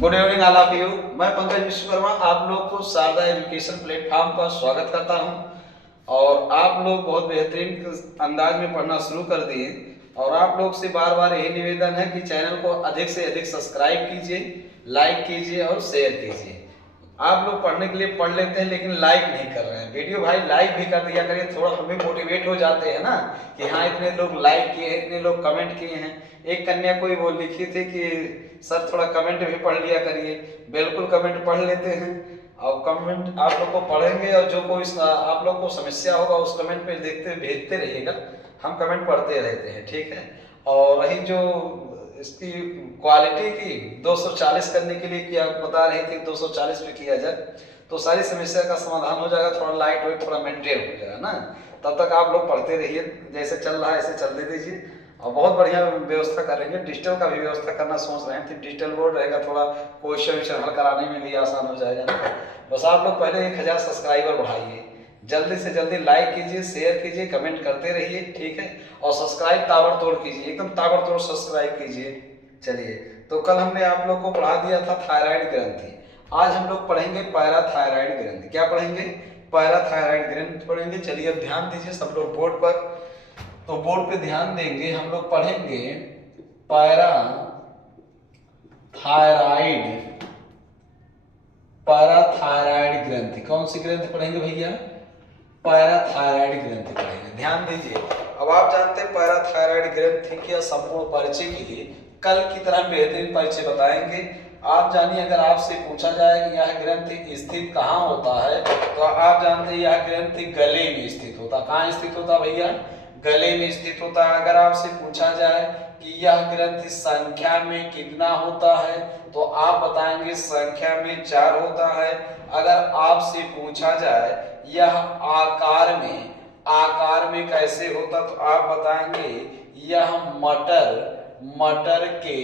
Good evening all of you. मैं पंकज विश्वकर्मा आप लोग को शारदा एजुकेशन प्लेटफॉर्म पर स्वागत करता हूं। और आप लोग बहुत बेहतरीन अंदाज में पढ़ना शुरू कर दिए और आप लोग से बार बार यही निवेदन है कि चैनल को अधिक से अधिक सब्सक्राइब कीजिए, लाइक कीजिए और शेयर कीजिए। आप लोग पढ़ने के लिए पढ़ लेते हैं लेकिन लाइक नहीं कर रहे हैं वीडियो। भाई लाइक भी कर दिया करिए, थोड़ा हम भी मोटिवेट हो जाते हैं ना कि हाँ इतने लोग लाइक किए, इतने लोग कमेंट किए हैं। एक कन्या कोई वो लिखी थी कि सर थोड़ा कमेंट भी पढ़ लिया करिए। बिल्कुल कमेंट पढ़ लेते हैं और कमेंट आप लोग को पढ़ेंगे और जो कोई आप लोग को समस्या होगा उस कमेंट पे देखते भेजते रहिएगा, हम कमेंट पढ़ते रहते हैं, ठीक है। और रही जो इसकी क्वालिटी की 240 करने के लिए क्या बता रहे थे 240 पे किया जाए तो सारी समस्या का समाधान हो जाएगा, थोड़ा लाइट वेट थोड़ा मेंटेन हो जाएगा ना। तब तक आप लोग पढ़ते रहिए, जैसे चल रहा है ऐसे चलने दीजिए और बहुत बढ़िया व्यवस्था करेंगे। डिजिटल का भी व्यवस्था करना सोच रहे थे, डिजिटल बोर्ड रहेगा, थोड़ा क्वेश्चन हल कराने में भी आसान हो जाएगा ना। बस आप लोग पहले 1000 सब्सक्राइबर बढ़ाइए, जल्दी से जल्दी लाइक कीजिए, शेयर कीजिए, कमेंट करते रहिए, ठीक है। और सब्सक्राइब ताबड़तोड़ कीजिए, एकदम ताबड़तोड़ सब्सक्राइब कीजिए। चलिए, तो कल हमने आप लोग को पढ़ा दिया था थायराइड ग्रंथि। आज हम लोग पढ़ेंगे पैराथायराइड ग्रंथि। क्या पढ़ेंगे? पैराथायराइड ग्रंथि पढ़ेंगे। चलिए अब ध्यान दीजिए सब लोग बोर्ड पर। तो बोर्ड पे ध्यान देंगे, हम लोग पढ़ेंगे पैराथायराइड पैराथायराइड ग्रंथि। कौन सी ग्रंथि पढ़ेंगे भैया? पैराथायराइड ग्रंथि पढ़ेंगे। ध्यान दीजिए, अब आप जानते हैं पैराथायराइड ग्रंथि के संपूर्ण परिचय के लिए कल की तरह बेहतरीन परिचय बताएंगे। आप जानिए, अगर आपसे पूछा जाए कि यह ग्रंथि स्थित कहाँ होता है तो आप जानते हैं यह ग्रंथि गले में स्थित होता है। कहाँ स्थित होता है भैया? गले में स्थित होता है। अगर आपसे पूछा जाए कि यह ग्रंथि संख्या में कितना होता है तो आप बताएंगे संख्या में 4 होता है। अगर आपसे पूछा जाए यह आकार में कैसे होता तो आप बताएंगे यह मटर के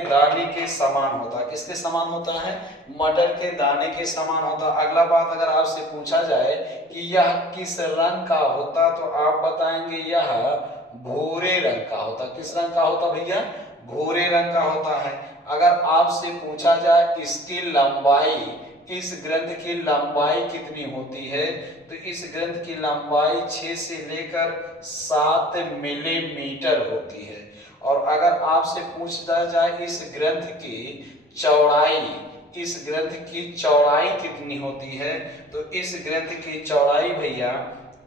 दाने के समान होता है। किसके समान होता है? मटर के दाने के समान होता है। अगला बात, अगर आपसे पूछा जाए कि यह किस रंग का होता तो आप बताएंगे यह भूरे रंग का होता। किस रंग का होता भैया? भूरे रंग का होता है। अगर आपसे पूछा जाए इसकी लंबाई, इस ग्रंथ की लंबाई कितनी होती है तो इस ग्रंथ की लंबाई 6 से लेकर 7 मिलीमीटर होती है। और अगर आपसे पूछा जाए इस ग्रंथ की चौड़ाई कितनी होती है तो इस ग्रंथ की चौड़ाई भैया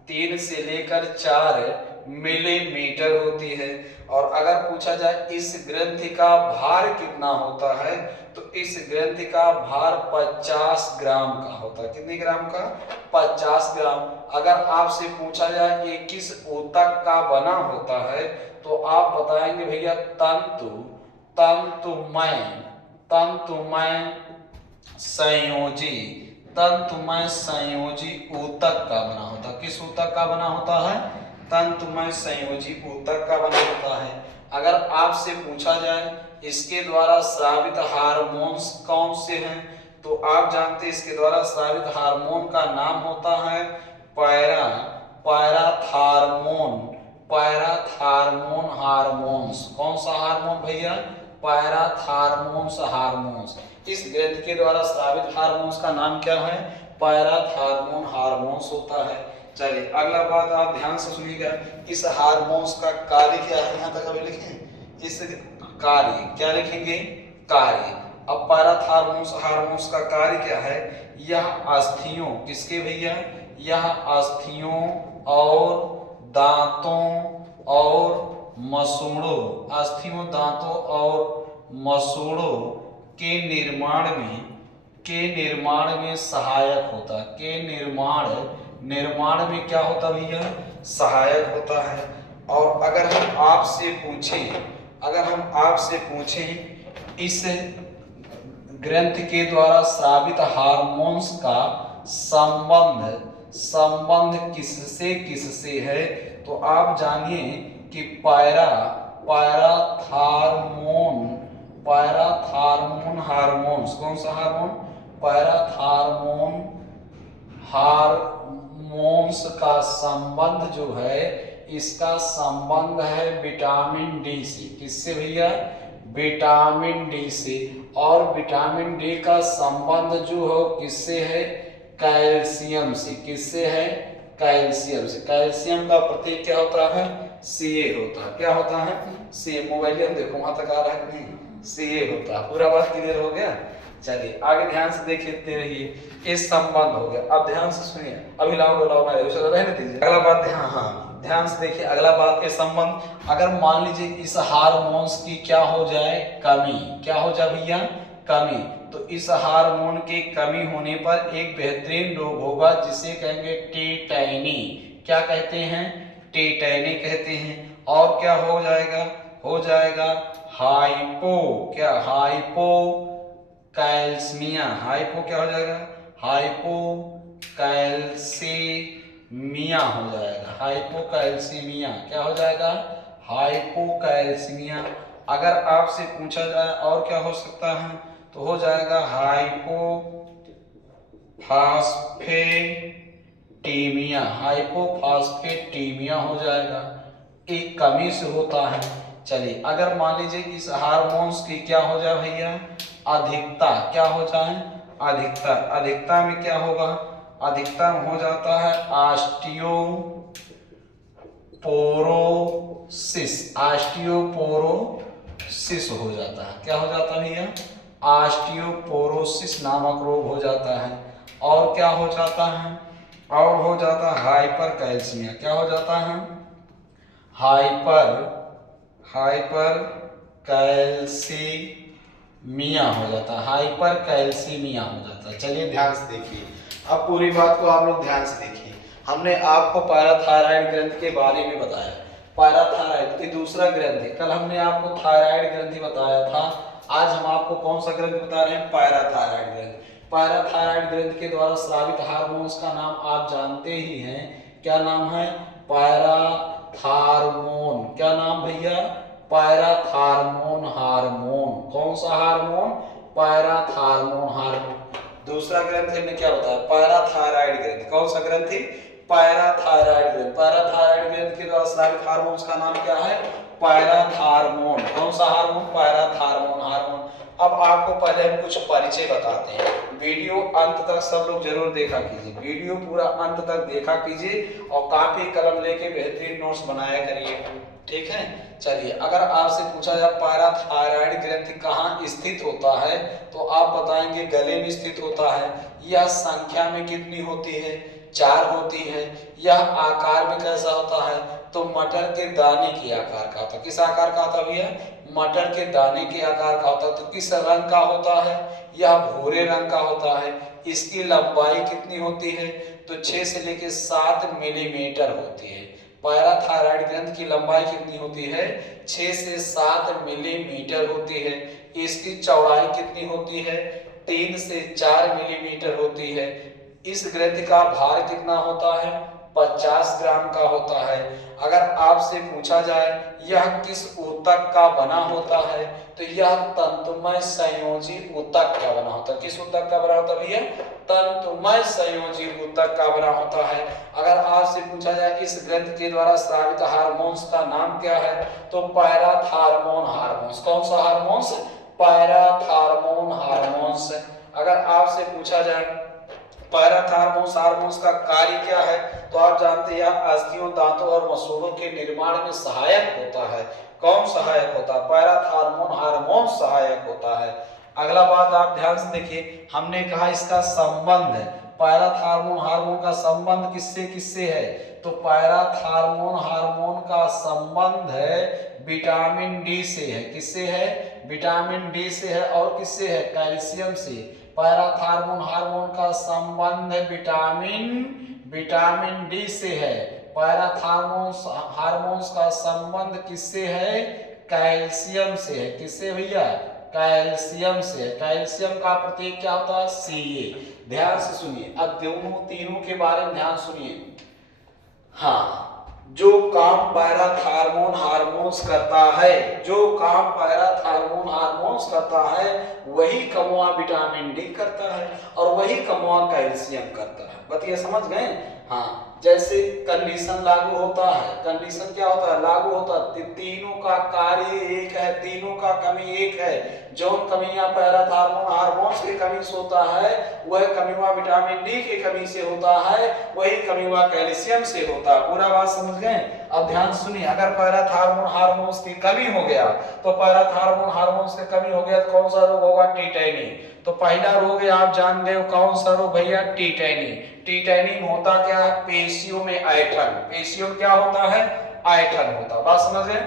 3 से लेकर 4 मिलीमीटर होती है। और अगर पूछा जाए इस ग्रंथि का भार कितना होता है तो इस ग्रंथि का भार 50 ग्राम का होता है। कितने ग्राम का? 50 ग्राम। अगर आपसे पूछा जाए ये किस ऊतक का बना होता है तो आप बताएंगे भैया तंतुमय संयोजी ऊतक का बना होता है। किस ऊतक का बना होता है? तंतुमय संयोजी ऊतक का बना होता है। अगर आपसे पूछा जाए इसके द्वारा स्रावित हार्मोन्स कौन से हैं तो आप जानते हैं इसके द्वारा स्रावित हार्मोन का नाम होता है पैराथार्मोन हार्मोन्स। कौन सा हार्मोन भैया? पैराथार्मोन्स हार्मोन्स। इस ग्रंथ के द्वारा स्रावित हार्मोन्स का नाम क्या है? पैराथार्मोन हार्मोन्स होता है। चलिए अगला बात आप ध्यान से सुनिएगा, इस हार्मोन्स का कार्य क्या है? यहाँ तक अभी लिखें इस कार्य, क्या लिखेंगे? कार्य। अब हार्मोन्स का कार्य क्या है? यह अस्थियों, किसके भैया? यह अस्थियों और दांतों और मसूड़ों, अस्थियों, दांतों और मसूड़ों के निर्माण में सहायक होता है। निर्माण में क्या होता भैया? सहायक होता है। और अगर हम आपसे पूछें इस ग्रंथ के द्वारा स्रावित हार्मोन्स का संबंध किससे है तो आप जानिए कि पैराथार्मोन हार्मोन्स। कौन सा हार्मोन? पैराथार्मोन हार्मोन्स का संबंध जो है, इसका संबंध है विटामिन डी से। किससे भैया? विटामिन डी से। और विटामिन डी का संबंध जो हो किससे है? कैल्शियम से। किससे है? कैल्शियम से। कैल्शियम का प्रतीक क्या होता है? Ca होता है। क्या होता है? Ca। मोबाइल हम देखो वहां तक आ रहा है कि नहीं? Ca होता है। पूरा बात क्लियर हो गया? चलिए आगे ध्यान से देखते रहिए। इस संबंध हो गया। अब ध्यान से सुनिए, अभी लाओ ना रहने दीजिए। अगला बात ध्यान से देखिए। अगला बात, के संबंध, अगर मान लीजिए इस हार्मोन्स की क्या हो जाए? कमी। क्या हो जाए भैया? कमी। तो इस हार्मोन की कमी होने पर एक बेहतरीन रोग होगा जिसे कहेंगे टेटैनी। क्या कहते हैं? टेटैनी कहते हैं। और क्या हो जाएगा? हो जाएगा हाइपो। क्या? हाइपो कैल्समिया। हाइपो क्या हो जाएगा? हाइपो कैल्सीमिया हो जाएगा। हाइपोकैल्सीमिया क्या हो जाएगा? हाइपोकैल्सीमिया। अगर आपसे पूछा जाए और क्या हो सकता है तो हो जाएगा हाइपोफास्फेटीमिया। हाइपोफास्फेटीमिया हो जाएगा, एक कमी से होता है। चलिए अगर मान लीजिए इस हार्मोन्स की क्या हो जाए भैया? अधिकता। क्या हो जाए? अधिकता। अधिकता में क्या होगा? अधिकता में हो जाता है ऑस्टियोपोरोसिस। ऑस्टियोपोरोसिस हो जाता है। क्या हो जाता है भैया? ऑस्टियोपोरोसिस नामक रोग हो जाता है। और क्या हो जाता है? और हो जाता है हाइपर कैल्शियमिया। क्या हो जाता है? हाइपर कैल्सीमिया हो जाता है। हाइपर कैल्सीमिया हो जाता है। चलिए ध्यान से देखिए, अब पूरी बात को आप लोग ध्यान से देखिए। हमने आपको पैराथायराइड ग्रंथि के बारे में बताया। पैराथायराइड ये दूसरा ग्रंथि है। कल हमने आपको थायराइड ग्रंथि बताया था। आज हम आपको कौन सा ग्रंथि बता रहे हैं? पैराथायराइड ग्रंथि। पैराथायराइड ग्रंथि के द्वारा स्रावित हार्मोन्स का नाम आप जानते ही हैं। क्या नाम है? पैराथार्मोन। क्या नाम भैया? Parathormone hormone. कौन सा हार्मोन? Parathormone hormone. दूसरा ग्रंथि हमने क्या बताया? पैराथायराइड ग्रंथि। कौन सा ग्रंथि? पैराथायराइड ग्रंथि। पैराथायराइड ग्रंथि के द्वारा स्रावित हार्मोन्स का नाम क्या है? पैराथार्मोन। कौन सा हार्मोन? Parathormone hormone. अब आपको पहले हम कुछ परिचय बताते हैं। वीडियो अंत तक सब लोग जरूर देखा कीजिए। वीडियो पूरा अंत तक देखा कीजिए और कॉपी कलम लेके बेहतरीन नोट्स बनाया करिए। ठीक है? चलिए अगर आपसे पूछा जाए पैराथायराइड ग्रंथि कहाँ स्थित होता है तो आप बताएंगे गले में स्थित होता है। यह संख्या में कितनी होती है? 4 होती है। यह आकार में कैसा होता है? तो मटर के दाने के आकार का होता है। किस आकार का होता है भैया? मटर के दाने के आकार का होता है। तो किस रंग का होता है? यह भूरे रंग का होता है। इसकी लंबाई कितनी होती है? तो 6 से लेकर 7 मिलीमीटर होती है। पैराथायराइड ग्रंथि की लंबाई कितनी होती है? 6 से 7 मिलीमीटर होती है। इसकी चौड़ाई कितनी होती है? 3 से 4 मिलीमीटर होती है। इस ग्रंथि का भार कितना होता है? 50 ग्राम का होता है। अगर आपसे पूछा जाए यह किस ऊतक का बना होता है तो यह तंतुमय संयोजी ऊतक का बना होता है। किस ऊतक का बना होता है भैया? तंतुमय संयोजी ऊतक का बना होता है। अगर आपसे पूछा जाए इस ग्रंथि के द्वारा स्रावित हार्मोन्स का नाम क्या है तो पैराथार्मोन हार्मोन्स। कौन सा हार्मोन्स? Parathormone hormones. अगर आपसे पूछा जाए पैराथार्मोन्स हार्मोन्स का कार्य क्या है तो आप जानते हैं अस्थियों, दांतों और मसूड़ों के निर्माण में सहायक होता है। कौन सहायक होता है? पैराथार्मोन हार्मोन सहायक होता है। अगला बात आप ध्यान से देखिए, हमने कहा इसका संबंध है। पैराथार्मोन हार्मोन का संबंध किससे किससे है तो पैराथार्मोन हार्मोन का संबंध है विटामिन डी से है। किससे है? विटामिन डी से है। और किससे है? कैल्शियम से। पैराथार्मोन हार्मोन का संबंध विटामिन डी से है। पैराथार्मोन हार्मोन्स का संबंध किससे है? कैल्शियम से है। किससे भैया? कैल्शियम से। कैल्शियम का प्रतीक क्या होता है? Ca। ध्यान से सुनिए, अब दोनों तीनों के बारे में ध्यान सुनिए। हाँ, जो काम पैराथार्मोन हार्मोन्स करता है, जो काम पैराथार्मोन हार्मोन्स करता है वही कमवा विटामिन डी करता है और वही कमवा कैल्शियम करता है। बात ये समझ गए? हाँ, जैसे कंडीशन लागू होता है, कंडीशन क्या होता है, लागू होता है, तीनों का कार्य एक है, तीनों का कमी एक है। जो कमियां पैराथार्मोन हार्मोन्स की कमी से होता है वह कमीवा विटामिन डी की कमी से होता है, वही कमीवा कैल्शियम से होता है। पूरा बात समझ गए? अब ध्यान सुनिए, अगर पैराथार्मोन हार्मोन्स की कमी हो गया तो पैराथार्मोन हार्मोन्स की कमी हो गया तो कौन सा रोग होगा, टीटैनी। तो पहला रोग आप जान गए कौन सा रोग भैया, टीटैनी। टीटैनी में होता क्या है, पेशियों में ऐंठन, पेशियों में क्या होता है, ऐंठन होता। बात समझ गए?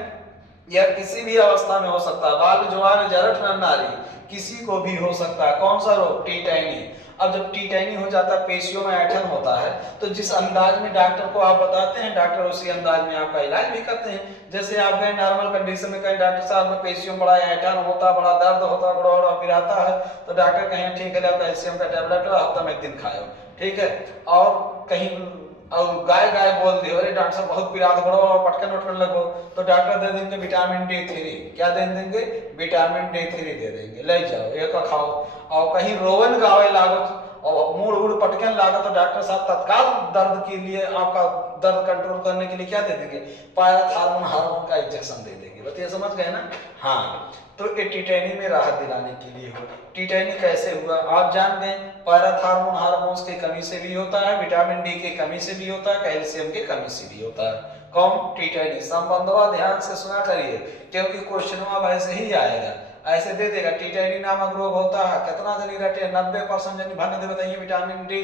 यह किसी भी अवस्था में हो सकता है, बाल जवान जरठ नारी किसी को भी हो सकता है। कौन सा रोग, टीटैनी। अब जब टीटैनी हो जाता है, पेशियों में ऐंठन होता है, तो जिस अंदाज में डॉक्टर को आप बताते हैं, डॉक्टर उसी अंदाज में आपका इलाज भी करते हैं। जैसे आप गए नॉर्मल कंडीशन में, कहीं डॉक्टर साहब में पेशियों में बड़ा ऐंठन होता, बड़ा दर्द होता, बड़ा पिराता है, तो डॉक्टर कहें ठीक है कैल्शियम का टैबलेट हफ्ता में 1 दिन खाओ, ठीक है। और कहीं और गाय गाय बोल दे, अरे डॉक्टर साहब बहुत पिरात बड़ो पटकन उठकन लगो, तो डॉक्टर दे देंगे विटामिन D3। क्या दे देंगे, विटामिन D3 दे देंगे, ले जाओ एक खाओ। और कहीं रोवन गावे लागो और मूड उड़ पटकन लागो, तो डॉक्टर साहब तत्काल दर्द के लिए, आपका दर्द कंट्रोल करने के लिए क्या दे देंगे, पैराथार्मोन हार्मोन का इंजेक्शन दे देंगे। बता समझ गए ना? हाँ, तो ये टीटैनी में राहत दिलाने के लिए हो। टीटैनी कैसे हुआ आप जान गए, पैराथार्मोन हार्मोन्स की कमी से भी होता है, विटामिन डी की कमी से भी होता है, कैल्शियम की कमी से भी होता है। कौन, टीटैनी। संबंधवा ध्यान से सुना करिए, क्योंकि क्वेश्चन वैसे ही आएगा, ऐसे दे देगा टीटैनी नामक रोग होता है, कितना जनी रटे 90% जनी भन दे बताइए विटामिन डी,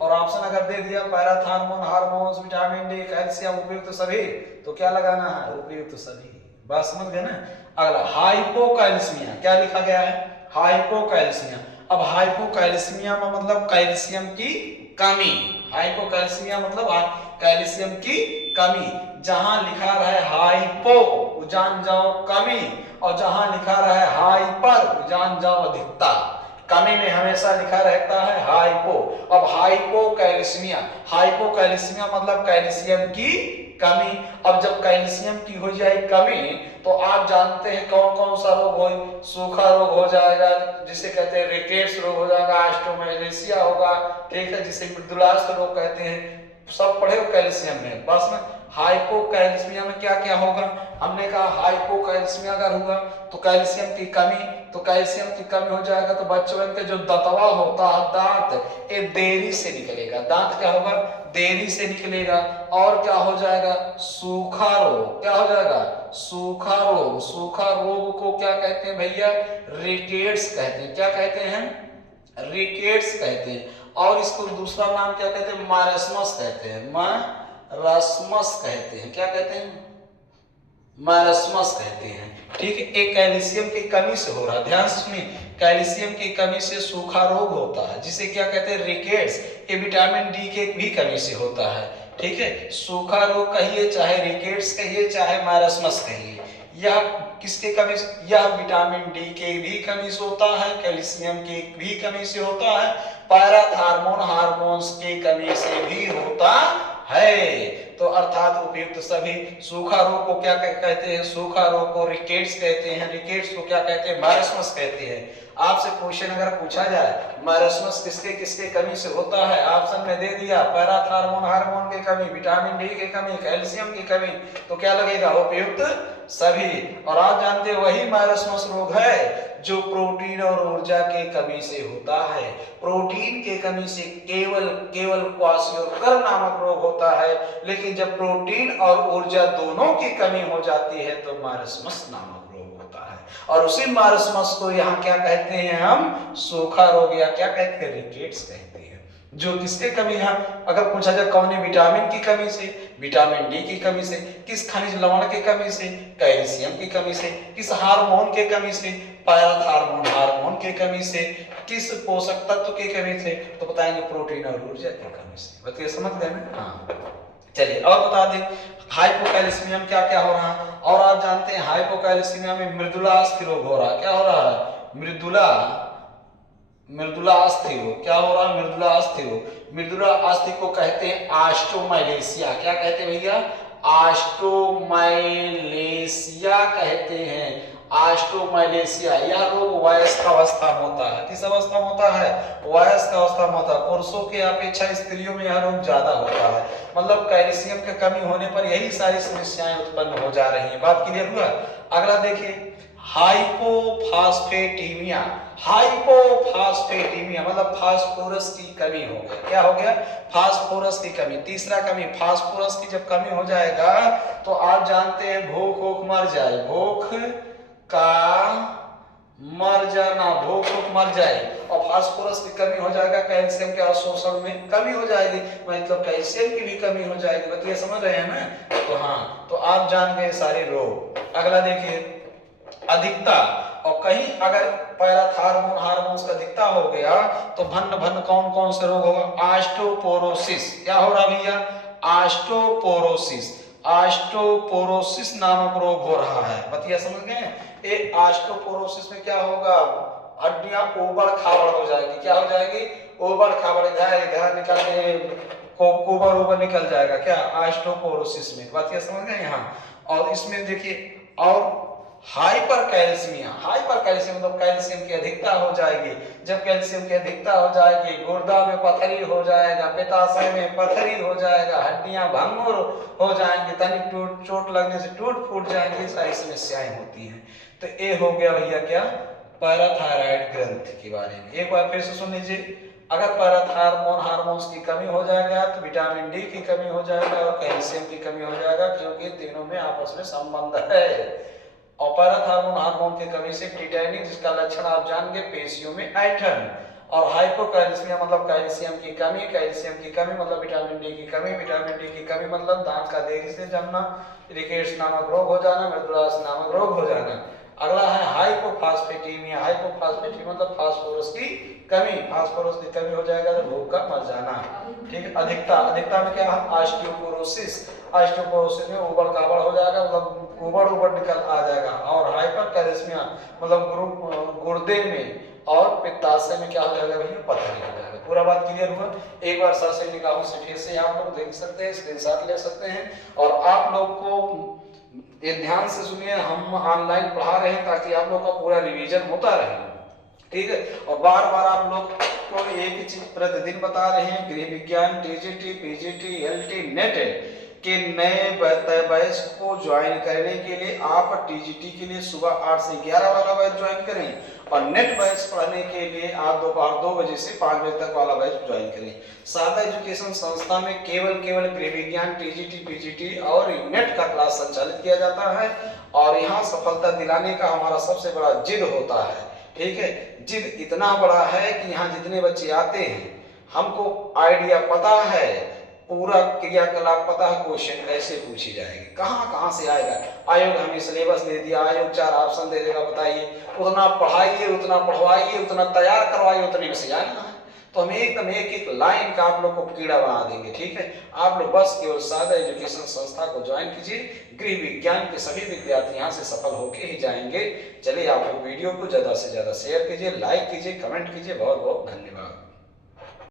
और ऑप्शन अगर दे दिया parathormone hormones vitamin D calcium उपयुक्त सभी, तो क्या लगाना है, उपयुक्त सभी। बात समझ गए ना? अगला हाइपोकैल्सीमिया, क्या लिखा गया है, हाइपोकैल्सीमिया। अब हाइपोकैल्सीमिया में मतलब कैल्शियम की कमी, हाइपोकैल्सीमिया मतलब कैल्शियम की कमी। जहां लिखा रहे हाइपो जान जाओ कमी, और जहां लिखा रहे हाइपर जान जाओ अधिकता। कमी में हमेशा लिखा रहता है हाइपो। अब हाइपोकैल्सीमिया, हाइपोकैल्सीमिया मतलब कैल्शियम की कमी। अब जब कैल्शियम की हो जाए कमी, तो आप जानते हैं कौन कौन सा रोग हो, सूखा रोग हो जाएगा जिसे कहते हैं रिकेट्स रोग हो जाएगा, ऑस्टियोमैलेशिया होगा, ठीक है, जिसे मृदुलास्थ रोग कहते हैं। सब पढ़े हो कैल्शियम में। बस में हाइपोकैल्सीमिया में क्या क्या होगा, हमने कहा हाइपोकैल्सीमिया अगर हुआ तो कैल्शियम की कमी, तो कैल्शियम की कमी हो जाएगा तो बच्चों के जो दंतवा होता है, दांत, ये देरी से निकलेगा। दांत क्या होगा, देरी से निकलेगा। और क्या हो जाएगा, सूखा रोग। क्या हो जाएगा, सूखा रोग। सूखा रोग को क्या कहते हैं भैया, रिकेट्स कहते हैं। क्या कहते हैं, रिकेट्स कहते हैं। और इसको दूसरा नाम क्या कहते हैं, मारस्मस कहते हैं, मारस्मस कहते हैं। क्या कहते हैं, मारस्मस कहते हैं, ठीक है। एक कैल्शियम की कमी से हो रहा है, ध्यान सुनिए, कैल्शियम की कमी से सूखा रोग होता है, जिसे क्या कहते हैं, रिकेट्स। ये विटामिन डी के भी कमी से होता है, ठीक है। सूखा रोग कहिए, चाहे रिकेट्स कहिए, चाहे मारस्मस कहिए, यह किसके कमी से, यह विटामिन डी के भी कमी से होता है, कैल्शियम की भी कमी से होता है, पैराथार्मोन हार्मोन्स की कमी से भी होता है। तो अर्थात उपयुक्त सभी। सूखा रोग को क्या कहते हैं, सूखा रोग को रिकेट्स कहते हैं, रिकेट्स को क्या कहते हैं, मारस्मस कहते हैं। आपसे क्वेश्चन अगर पूछा जाए मारस्मस किसके किसके कमी से होता है, ऑप्शन में दे दिया पैराथार्मोन हार्मोन की कमी, विटामिन डी की कमी, कैल्शियम की कमी, तो क्या लगेगा, उपयुक्त सभी। और आप जानते हैं वही मारस्मस रोग है जो प्रोटीन और ऊर्जा के कमी से होता है। प्रोटीन के कमी से केवल क्वाशियोकर नामक रोग होता है, लेकिन जब प्रोटीन और ऊर्जा दोनों की कमी हो जाती है तो मारस्मस नामक रोग होता है। और उसी मारस्मस को यहाँ क्या कहते हैं हम, सूखा रोग, या क्या कहते हैं, रिकेट्स कहते हैं। जो किसके कमी है, अगर पूछा जाए कौन है, विटामिन की कमी से, विटामिन डी की कमी से, किस खनिज लवण की कमी से, कैल्शियम की कमी से, किस हार्मोन की कमी से, पैराथार्मोन हार्मोन की कमी से, किस पोषक तत्व की कमी से, तो बताएंगे प्रोटीन और ऊर्जा की कमी से। बताइए समझ गए ना? हाँ, चलिए और बता दें हाइपोकैल्सीमिया में क्या क्या हो रहा है। और आप जानते हैं हाइपोकैल्सीमिया में मृदुलास्थ रोग हो रहा है। क्या हो रहा है, मृदुला अस्थि रोग। क्या हो रहा है, मृदुला अस्थि रोग। मृदुला अस्थि को कहते हैं ऑस्टियोमैलेशिया। क्या कहते हैं भैया, ऑस्टियोमाइलेशिया कहते हैं। ऑस्टियोमाइलेशिया यह रोग वयस्क अवस्था में होता है। किस अवस्था में होता है? वयस्क अवस्था में होता है। पुरुषों की अपेक्षा स्त्रियों में यह रोग ज्यादा होता है। मतलब कैल्शियम की कमी होने पर यही सारी समस्याएं उत्पन्न हो जा रही हैं। बात क्लियर हुआ? अगला देखिए, हाइपोफास्फेटीमिया। हाइपोफास्फेटीमिया मतलब फास्फोरस की कमी हो गया। क्या हो गया? फास्फोरस की कमी। तीसरा कमी, फास्फोरस की जब कमी हो जाएगा तो आप जानते हैं भूख मर जाए, भूख का मर जाना, भूख मर जाए। और फास्फोरस की कमी हो जाएगा, कैल्शियम के अवशोषण में कमी हो जाएगी, मतलब कैल्शियम की भी कमी हो जाएगी। बताइए, समझ रहे हैं ना? तो हाँ, तो आप जान गए सारे रोग। अगला देखिए, अधिकता। और कहीं अगर पैराथार्मोन हार्मोन्स का अधिकता हो गया तो भन्न भन्न कौन कौन से रोग होगा? ऑस्टियोपोरोसिस। क्या हो रहा भैया? ऑस्टियोपोरोसिस। ऑस्टियोपोरोसिस नामक रोग हो रहा है। बताइए, समझ गए? ये ऑस्टियोपोरोसिस में क्या होगा? हड्डियां उबड़ खाबड़ हो जाएगी। क्या हो जाएगी? उबड़ खाबड़, इधर निकल के कोबर उबर निकल जाएगा। क्या? ऑस्टियोपोरोसिस में। बात क्या समझ गए यहाँ? और इसमें देखिए, और हाइपर कैल्सियम। हाइपर कैल्सियम मतलब कैल्शियम की अधिकता हो जाएगी। जब कैल्शियम की अधिकता हो जाएगी, गुर्दा में पथरी हो जाएगा, पित्ताशय में पथरी हो जाएगा, हड्डियां भंगुर हो जाएंगी, तनिक चोट लगने से टूट फूट जाएंगी, सारी समस्याएं होती हैं। तो ये हो गया भैया क्या? पैराथायराइड ग्रंथि के बारे में। एक बार फिर से सुन लीजिए, अगर पैराथार्मोन हार्मोन्स की कमी हो जाएगा तो विटामिन डी की कमी हो जाएगा और कैल्शियम की कमी हो जाएगा, क्योंकि तीनों में आपस में संबंध है। और पैराथार्मोन हार्मोन की कमी से टिटैनिक, जिसका लक्षण आप जान गए, पेशियों में ऐंठन। और हाइपोकैल्सिमिया मतलब कैल्शियम की कमी, कैल्शियम की कमी मतलब विटामिन डी की कमी, विटामिन डी की कमी मतलब दांत का देरी से जमना, रिकेट्स नामक रोग हो जाना, मृदुलास नामक रोग हो जाना। अगला है हाइपोफास्फेटीमिया। हाइपोफास्फेटीमिया मतलब फास्फोरस की कमी, फास्फोरस की कमी हो जाएगा तो भूख का मर जाना। ठीक है। अधिकता, अधिकता में क्या है? ऑस्टियोपोरोसिस। ऑस्टियोपोरोसिस में उबड़ खाबड़ हो जाएगा, मतलब उबड़ उबड़ निकल आ जाएगा। और हाइपर कैल्सिमिया मतलब गुर्दे में और पित्ताशय में क्या हो जाएगा भैया? पथरी हो जाएगा। पूरा बात क्लियर हुआ? एक बार सरसरी निगाहों से फिर से आप लोग देख सकते हैं, स्क्रीनशॉट ले सकते हैं। और आप लोग को ये ध्यान से सुनिए, हम ऑनलाइन पढ़ा रहे हैं ताकि आप लोग का पूरा रिवीजन होता रहे। ठीक है। और बार बार आप लोग को एक ही चीज प्रतिदिन बता रहे हैं, गृह विज्ञान टीजीटी पीजीटी एलटी नेट के नए बैच को ज्वाइन करने के लिए आप टीजीटी के लिए सुबह 8 से 11 वाला बैच ज्वाइन करें और नेट बैच पढ़ने के लिए आप दोपहर 2 बजे से 5 बजे तक वाला बैच ज्वाइन करें। शारदा एजुकेशन संस्था में केवल गृह विज्ञान टीजीटी पीजीटी और नेट का क्लास संचालित किया जाता है और यहाँ सफलता दिलाने का हमारा सबसे बड़ा जिद होता है। ठीक है। जिद इतना बड़ा है कि यहाँ जितने बच्चे आते हैं, हमको आइडिया पता है, पूरा क्रियाकलाप पता है, क्वेश्चन कैसे पूछी जाएगी, कहाँ कहाँ से आएगा। आयोग हमें सिलेबस दे दिया, आयोग 4 ऑप्शन दे देगा, बताइए उतना पढ़ाइए, उतना पढ़वाइए, उतना तैयार करवाइए, उतने में से जाना है। तो हम एकदम एक एक लाइन का आप लोग को कीड़ा बना देंगे। ठीक है। आप लोग बस केवल शारदा एजुकेशन संस्था को ज्वाइन कीजिए, गृह विज्ञान के सभी विद्यार्थी यहाँ से सफल होके ही जाएंगे। चलिए, आप लोग वीडियो को ज्यादा से ज्यादा शेयर कीजिए, लाइक कीजिए, कमेंट कीजिए। बहुत बहुत धन्यवाद।